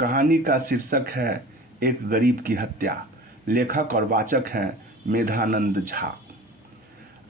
कहानी का शीर्षक है एक गरीब की हत्या। लेखक और वाचक हैं मेधानंद झा।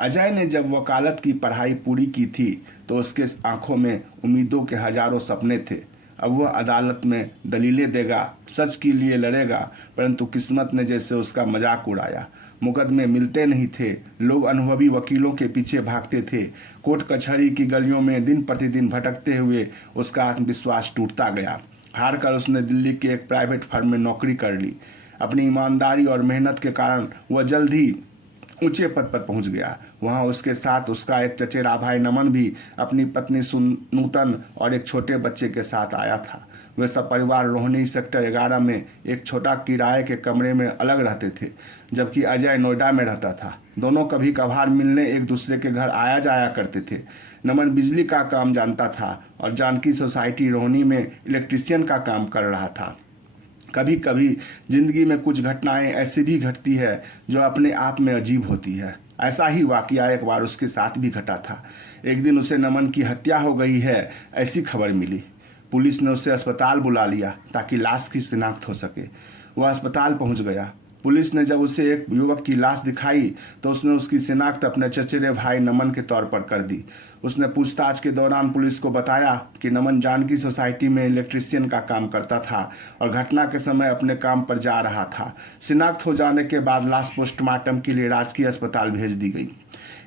अजय ने जब वकालत की पढ़ाई पूरी की थी तो उसके आंखों में उम्मीदों के हजारों सपने थे। अब वह अदालत में दलीलें देगा, सच के लिए लड़ेगा, परंतु किस्मत ने जैसे उसका मजाक उड़ाया। मुकदमे मिलते नहीं थे, लोग अनुभवी वकीलों के पीछे भागते थे। कोर्ट कचहरी की गलियों में दिन प्रतिदिन भटकते हुए उसका आत्मविश्वास टूटता गया। हार कर उसने दिल्ली के एक प्राइवेट फर्म में नौकरी कर ली। अपनी ईमानदारी और मेहनत के कारण वह जल्द ही ऊंचे पद पर पहुंच गया। वहां उसके साथ उसका एक चचेरा भाई नमन भी अपनी पत्नी नूतन और एक छोटे बच्चे के साथ आया था। वे सब परिवार रोहिणी सेक्टर 11 में एक छोटा किराए के कमरे में अलग रहते थे, जबकि अजय नोएडा में रहता था। दोनों कभी कभार मिलने एक दूसरे के घर आया जाया करते थे। नमन बिजली का काम जानता था और जानकी सोसाइटी रोहिणी में इलेक्ट्रीशियन का काम कर रहा था। कभी कभी जिंदगी में कुछ घटनाएं ऐसी भी घटती है जो अपने आप में अजीब होती है। ऐसा ही वाकया एक बार उसके साथ भी घटा था। एक दिन उसे नमन की हत्या हो गई है ऐसी खबर मिली। पुलिस ने उसे अस्पताल बुला लिया ताकि लाश की शिनाख्त हो सके। वह अस्पताल पहुंच गया। पुलिस ने जब उसे एक युवक की लाश दिखाई तो उसने उसकी शिनाख्त अपने चचेरे भाई नमन के तौर पर कर दी। उसने पूछताछ के दौरान पुलिस को बताया कि नमन जानकी सोसाइटी में इलेक्ट्रीशियन का काम करता था और घटना के समय अपने काम पर जा रहा था। शिनाख्त हो जाने के बाद लाश पोस्टमार्टम के लिए राजकीय अस्पताल भेज दी गई।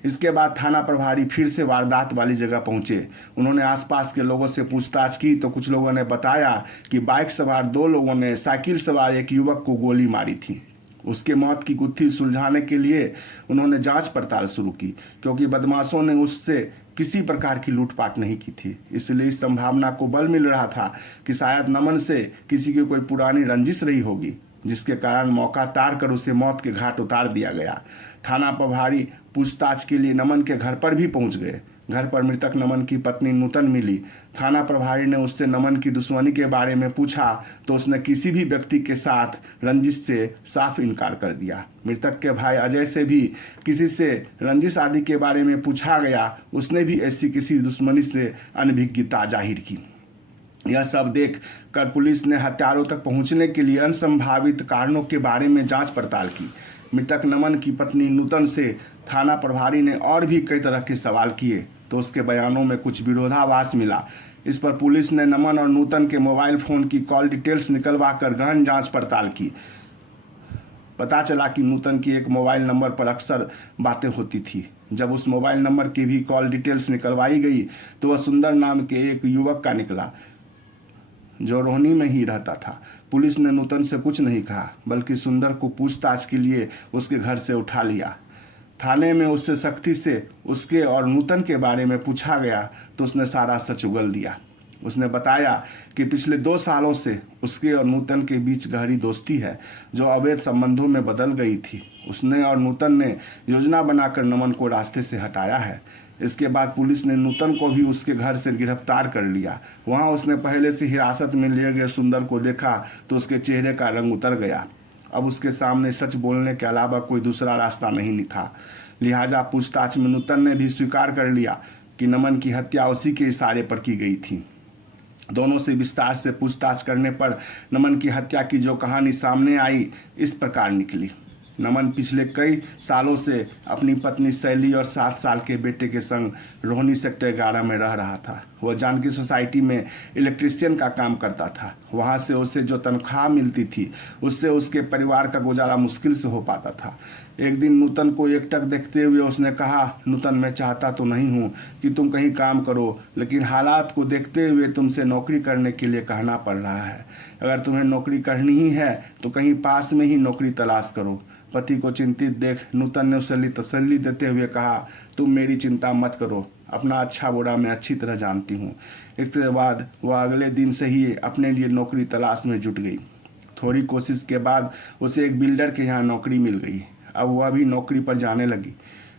इसके बाद थाना प्रभारी फिर से वारदात वाली जगह पहुंचे। उन्होंने आसपास के लोगों से पूछताछ की तो कुछ लोगों ने बताया कि बाइक सवार 2 लोगों ने साइकिल सवार एक युवक को गोली मारी थी। उसके मौत की गुत्थी सुलझाने के लिए उन्होंने जांच पड़ताल शुरू की, क्योंकि बदमाशों ने उससे किसी प्रकार की लूटपाट नहीं की थी। इसलिए इस संभावना को बल मिल रहा था कि शायद नमन से किसी की कोई पुरानी रंजिश रही होगी, जिसके कारण मौका तार कर उसे मौत के घाट उतार दिया गया। थाना प्रभारी पूछताछ के लिए नमन के घर पर भी पहुंच गए। घर पर मृतक नमन की पत्नी नूतन मिली। थाना प्रभारी ने उससे नमन की दुश्मनी के बारे में पूछा तो उसने किसी भी व्यक्ति के साथ रंजिश से साफ इनकार कर दिया। मृतक के भाई अजय से भी किसी से रंजिश आदि के बारे में पूछा गया, उसने भी ऐसी किसी दुश्मनी से अनभिज्ञता जाहिर की। यह सब देख कर पुलिस ने हत्यारों तक पहुंचने के लिए अनसंभावित कारणों के बारे में जांच पड़ताल की। मृतक नमन की पत्नी नूतन से थाना प्रभारी ने और भी कई तरह के सवाल किए तो उसके बयानों में कुछ विरोधाभास मिला। इस पर पुलिस ने नमन और नूतन के मोबाइल फोन की कॉल डिटेल्स निकलवा कर गहन जांच पड़ताल की। पता चला कि नूतन की एक मोबाइल नंबर पर अक्सर बातें होती थी। जब उस मोबाइल नंबर की भी कॉल डिटेल्स निकलवाई गई तो वह सुंदर नाम के एक युवक का निकला जो रोहिणी में ही रहता था। पुलिस ने नूतन से कुछ नहीं कहा, बल्कि सुंदर को पूछताछ के लिए उसके घर से उठा लिया। थाने में उससे सख्ती से उसके और नूतन के बारे में पूछा गया तो उसने सारा सच उगल दिया। उसने बताया कि पिछले 2 सालों से उसके और नूतन के बीच गहरी दोस्ती है जो अवैध संबंधों में बदल गई थी। उसने और नूतन ने योजना बनाकर नमन को रास्ते से हटाया है। इसके बाद पुलिस ने नूतन को भी उसके घर से गिरफ्तार कर लिया। वहां उसने पहले से हिरासत में लिए गए सुंदर को देखा तो उसके चेहरे का रंग उतर गया। अब उसके सामने सच बोलने के अलावा कोई दूसरा रास्ता नहीं था। लिहाजा पूछताछ में नूतन ने भी स्वीकार कर लिया कि नमन की हत्या उसी के इशारे पर की गई थी। दोनों से विस्तार से पूछताछ करने पर नमन की हत्या की जो कहानी सामने आई इस प्रकार निकली। नमन पिछले कई सालों से अपनी पत्नी शैली और 7 साल के बेटे के संग रोहिणी सेक्टर 11 में रह रहा था। वह जानकी सोसाइटी में इलेक्ट्रीशियन का काम करता था। वहां से उसे जो तनख्वाह मिलती थी उससे उसके परिवार का गुजारा मुश्किल से हो पाता था। एक दिन नूतन को एकटक देखते हुए उसने कहा, नूतन, मैं चाहता तो नहीं हूँ कि तुम कहीं काम करो, लेकिन हालात को देखते हुए तुमसे नौकरी करने के लिए कहना पड़ रहा है। अगर तुम्हें नौकरी करनी ही है तो कहीं पास में ही नौकरी तलाश करो। पति को चिंतित देख नूतन ने उसे तसल्ली देते हुए कहा, तुम मेरी चिंता मत करो, अपना अच्छा बुरा मैं अच्छी तरह जानती हूँ। इसके बाद वह अगले दिन से ही अपने लिए नौकरी तलाश में जुट गई। थोड़ी कोशिश के बाद उसे एक बिल्डर के यहाँ नौकरी मिल गई। अब वह भी नौकरी पर जाने लगी।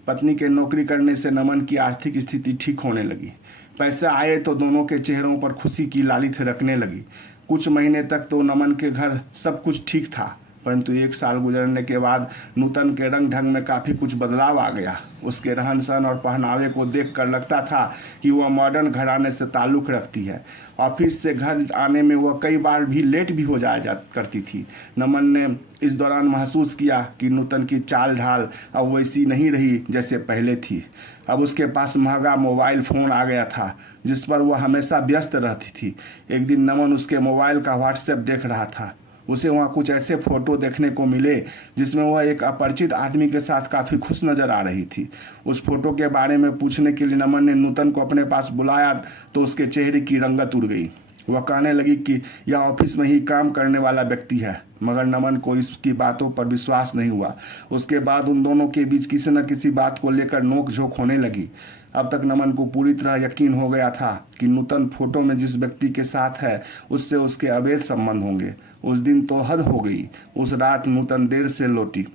पत्नी के नौकरी करने से नमन की आर्थिक स्थिति ठीक होने लगी। पैसे आए तो दोनों के चेहरों पर खुशी की लाली थिरकने लगी। कुछ महीने तक तो नमन के घर सब कुछ ठीक था, परंतु 1 साल गुजरने के बाद नूतन के रंग ढंग में काफ़ी कुछ बदलाव आ गया। उसके रहन सहन और पहनावे को देखकर लगता था कि वह मॉडर्न घराने से ताल्लुक़ रखती है। ऑफिस से घर आने में वह कई बार भी लेट भी हो जाया करती थी। नमन ने इस दौरान महसूस किया कि नूतन की चाल ढाल अब वैसी नहीं रही जैसे पहले थी। अब उसके पास महंगा मोबाइल फ़ोन आ गया था जिस पर वह हमेशा व्यस्त रहती थी। एक दिन नमन उसके मोबाइल का व्हाट्सएप देख रहा था। उसे वहाँ कुछ ऐसे फ़ोटो देखने को मिले जिसमें वह एक अपरिचित आदमी के साथ काफ़ी खुश नज़र आ रही थी। उस फोटो के बारे में पूछने के लिए नमन ने नूतन को अपने पास बुलाया तो उसके चेहरे की रंगत उड़ गई। वह कहने लगी कि यह ऑफिस में ही काम करने वाला व्यक्ति है, मगर नमन को इसकी बातों पर विश्वास नहीं हुआ। उसके बाद उन दोनों के बीच किसी न किसी बात को लेकर नोक झोंक होने लगी। अब तक नमन को पूरी तरह यकीन हो गया था कि नूतन फोटो में जिस व्यक्ति के साथ है उससे उसके अवैध संबंध होंगे। उस दिन तो हद हो गई। उस रात नूतन देर से लौटी।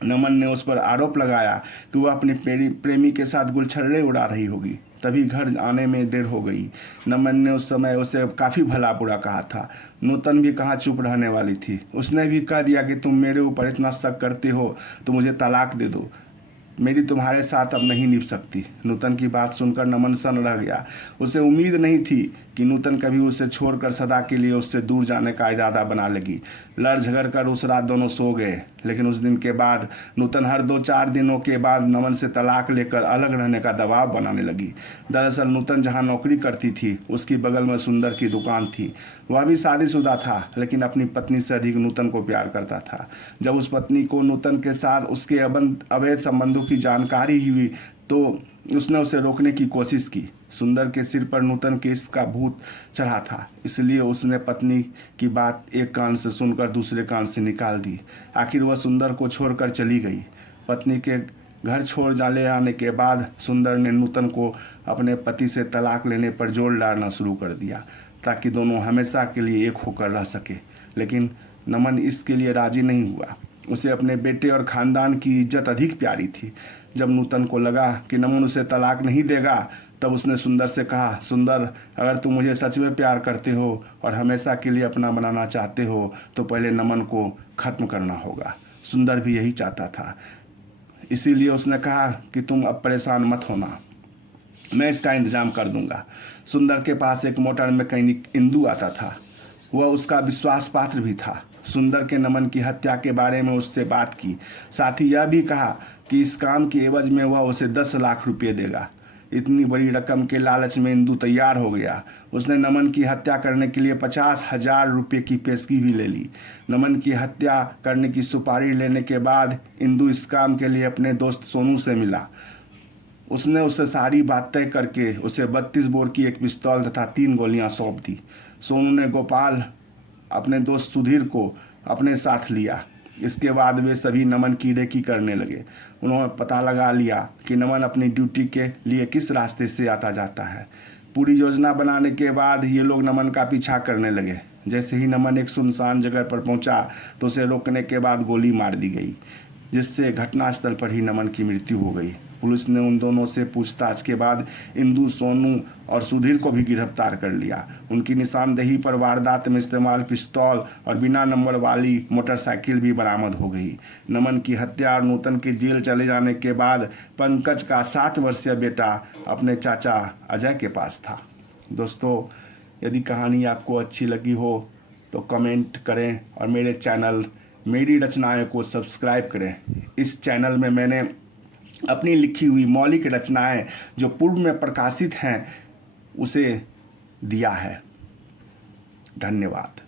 नमन ने उस पर आरोप लगाया कि वह अपने प्रेमी के साथ गुलछर्रे उड़ा रही होगी, तभी घर आने में देर हो गई। नमन ने उस समय उसे काफ़ी भला बुरा कहा था। नूतन भी कहाँ चुप रहने वाली थी। उसने भी कह दिया कि तुम मेरे ऊपर इतना शक करते हो तो मुझे तलाक दे दो, मेरी तुम्हारे साथ अब नहीं निभ सकती। नूतन की बात सुनकर नमन सन रह गया। उसे उम्मीद नहीं थी कि नूतन कभी उसे छोड़कर सदा के लिए उससे दूर जाने का इरादा बना लेगी। लड़ झगड़ कर उस रात दोनों सो गए, लेकिन उस दिन के बाद नूतन हर 2-4 दिनों के बाद नमन से तलाक लेकर अलग रहने का दबाव बनाने लगी। दरअसल नूतन जहाँ नौकरी करती थी उसकी बगल में सुंदर की दुकान थी। वह भी शादीशुदा था, लेकिन अपनी पत्नी से अधिक नूतन को प्यार करता था। जब उस पत्नी को नूतन के साथ उसके अवैध संबंधों की जानकारी हुई तो उसने उसे रोकने की कोशिश की। सुंदर के सिर पर नूतन के इसका भूत चढ़ा था, इसलिए उसने पत्नी की बात एक कान से सुनकर दूसरे कान से निकाल दी। आखिर वह सुंदर को छोड़कर चली गई। पत्नी के घर छोड़ ले आने के बाद सुंदर ने नूतन को अपने पति से तलाक लेने पर जोर डालना शुरू कर दिया ताकि दोनों हमेशा के लिए एक होकर रह सके। लेकिन नमन इसके लिए राजी नहीं हुआ। उसे अपने बेटे और ख़ानदान की इज्जत अधिक प्यारी थी। जब नूतन को लगा कि नमन उसे तलाक नहीं देगा तब उसने सुंदर से कहा, सुंदर, अगर तुम मुझे सच में प्यार करते हो और हमेशा के लिए अपना बनाना चाहते हो तो पहले नमन को ख़त्म करना होगा। सुंदर भी यही चाहता था, इसीलिए उसने कहा कि तुम अब परेशान मत होना, मैं इसका इंतज़ाम कर दूंगा। सुंदर के पास एक मोटर मैकेनिक इंदू आता था। वह उसका विश्वास पात्र भी था। सुंदर के नमन की हत्या के बारे में उससे बात की, साथ ही यह भी कहा कि इस काम के एवज में वह उसे 10 लाख रुपये देगा। इतनी बड़ी रकम के लालच में इंदू तैयार हो गया। उसने नमन की हत्या करने के लिए 50,000 रुपये की पेशगी भी ले ली। नमन की हत्या करने की सुपारी लेने के बाद इंदू इस काम के लिए अपने दोस्त सोनू से मिला। उसने उसे सारी बात तय करके उसे 32 बोर की एक पिस्तौल तथा 3 गोलियां सौंप दी। सोनू ने गोपाल अपने दोस्त सुधीर को अपने साथ लिया। इसके बाद वे सभी नमन की रेकी करने लगे। उन्होंने पता लगा लिया कि नमन अपनी ड्यूटी के लिए किस रास्ते से आता जाता है। पूरी योजना बनाने के बाद ये लोग नमन का पीछा करने लगे। जैसे ही नमन एक सुनसान जगह पर पहुंचा तो उसे रोकने के बाद गोली मार दी गई, जिससे घटनास्थल पर ही नमन की मृत्यु हो गई। पुलिस ने उन दोनों से पूछताछ के बाद इंदू, सोनू और सुधीर को भी गिरफ्तार कर लिया। उनकी निशानदेही पर वारदात में इस्तेमाल पिस्तौल और बिना नंबर वाली मोटरसाइकिल भी बरामद हो गई। नमन की हत्या और नूतन के जेल चले जाने के बाद पंकज का 7 वर्षीय बेटा अपने चाचा अजय के पास था। दोस्तों, यदि कहानी आपको अच्छी लगी हो तो कमेंट करें और मेरे चैनल मेरी रचनाएं को सब्सक्राइब करें। इस चैनल में मैंने अपनी लिखी हुई मौलिक रचनाएं जो पूर्व में प्रकाशित हैं उसे दिया है। धन्यवाद।